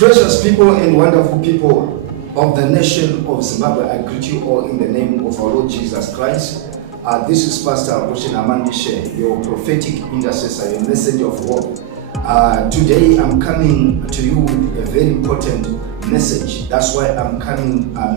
Precious people and wonderful people of the nation of Zimbabwe, I greet you all in the name of our Lord Jesus Christ. This is Pastor OceanHamandishe, your prophetic intercessor, your messenger of hope. Today I'm coming to you with a very important message. That's why I'm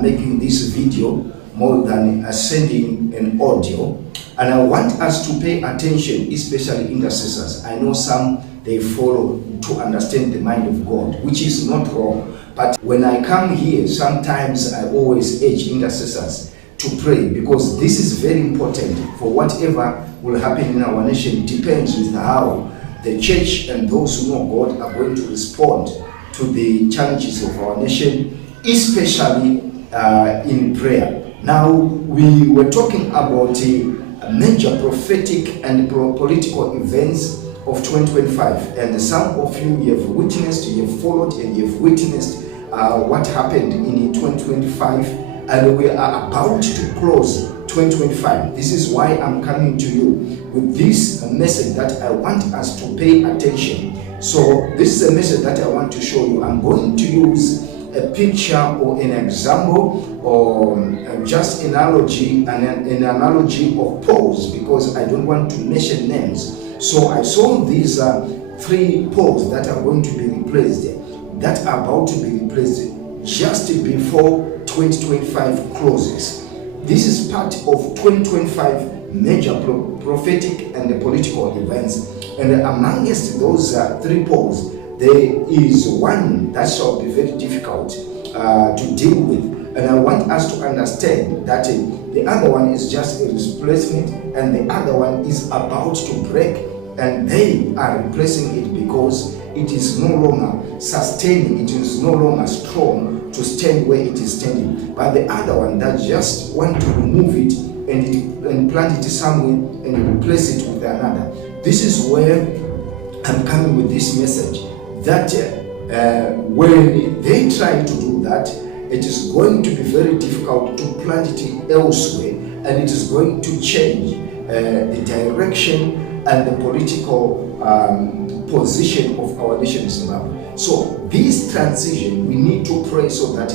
making this video more than sending an audio. And I want us to pay attention, especially intercessors. I know some, they follow to understand the mind of God, which is not wrong. But when I come here, sometimes I always urge intercessors to pray, because this is very important. For whatever will happen in our nation depends with how the church and those who know God are going to respond to the challenges of our nation, especially in prayer. Now, we were talking about major prophetic and political events of 2025, and some of you have witnessed, you have followed, and you have witnessed what happened in 2025, and we are about to close 2025. This is why I'm coming to you with this message that I want us to pay attention. So this is a message that I want to show you. I'm going to use a picture or an example or just an analogy of poles, because I don't want to mention names. So I saw these three poles that are going to be replaced, that are about to be replaced just before 2025 closes. This is part of 2025 major prophetic and political events. And amongst those three poles, there is one that shall be very difficult to deal with. And I want us to understand that the other one is just a replacement, and the other one is about to break, and they are replacing it because it is no longer sustaining, it is no longer strong to stand where it is standing. But the other one that just want to remove it and plant it somewhere and replace it with another. This is where I'm coming with this message, that when they try to do that, it is going to be very difficult to plant it elsewhere, and it is going to change the direction and the political position of our nation, Zimbabwe. So this transition, we need to pray so that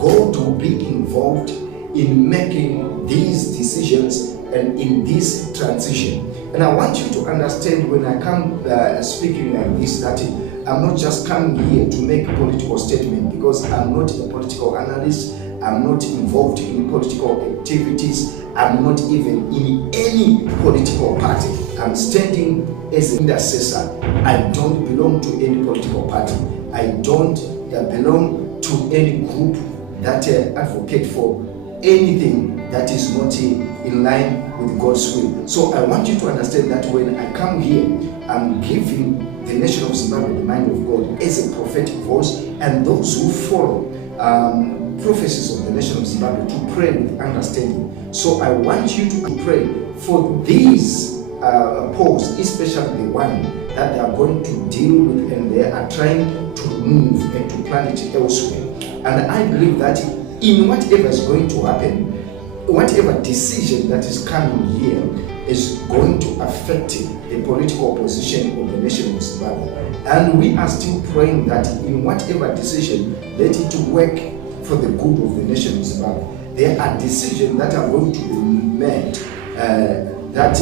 God will be involved in making these decisions and in this transition. And I want you to understand, when I come speaking like this, that I'm not just coming here to make a political statement, because I'm not a political analyst, I'm not involved in political activities, I'm not even in any political party. I'm standing as an intercessor. I don't belong to any political party. I don't belong to any group that advocate for anything that is not in line with God's will. So I want you to understand that when I come here, I'm giving the nation of Zimbabwe the mind of God as a prophetic voice, and those who follow prophecies of the nation of Zimbabwe to pray with understanding. So I want you to pray for these poles, especially the one that they are going to deal with, and they are trying to move and to plant it elsewhere. And I believe that in whatever is going to happen, whatever decision that is coming here is going to affect the political position of the nation of Zimbabwe. And we are still praying that in whatever decision, let it work for the good of the nation of Zimbabwe. There are decisions that are going to be made that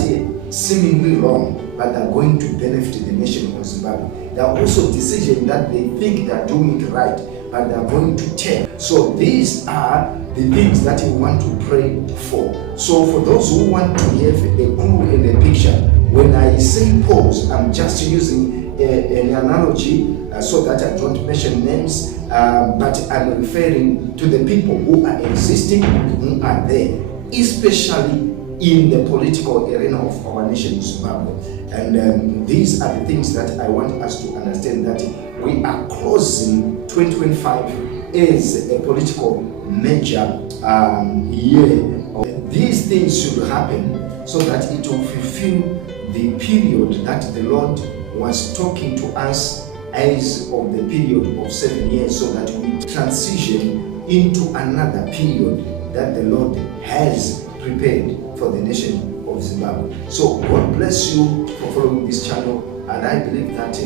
seemingly wrong, but are going to benefit the nation of Zimbabwe. There are also decisions that they think they are doing it right, but they are going to take. So these are the things that you want to pray for. So for those who want to have a clue and a picture, when I say pause, I'm just using an analogy so that I don't mention names, but I'm referring to the people who are existing, who are there, especially in the political arena of our nation, Zimbabwe. And these are the things that I want us to understand, that we are closing 2025 as a political major year. These things should happen so that it will fulfill the period that the Lord was talking to us as of the period of 7 years, so that we transition into another period that the Lord has prepared for the nation of Zimbabwe. So God bless you for following this channel, and I believe that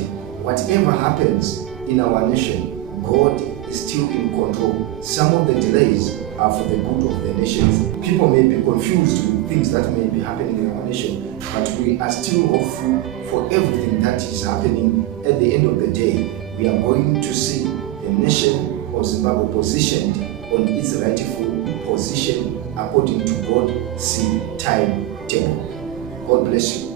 whatever happens in our nation, God is still in control. Some of the delays are for the good of the nations. People may be confused with things that may be happening in our nation, but we are still hopeful for everything that is happening. At the end of the day, we are going to see the nation of Zimbabwe positioned on its rightful position according to God's timetable. God bless you.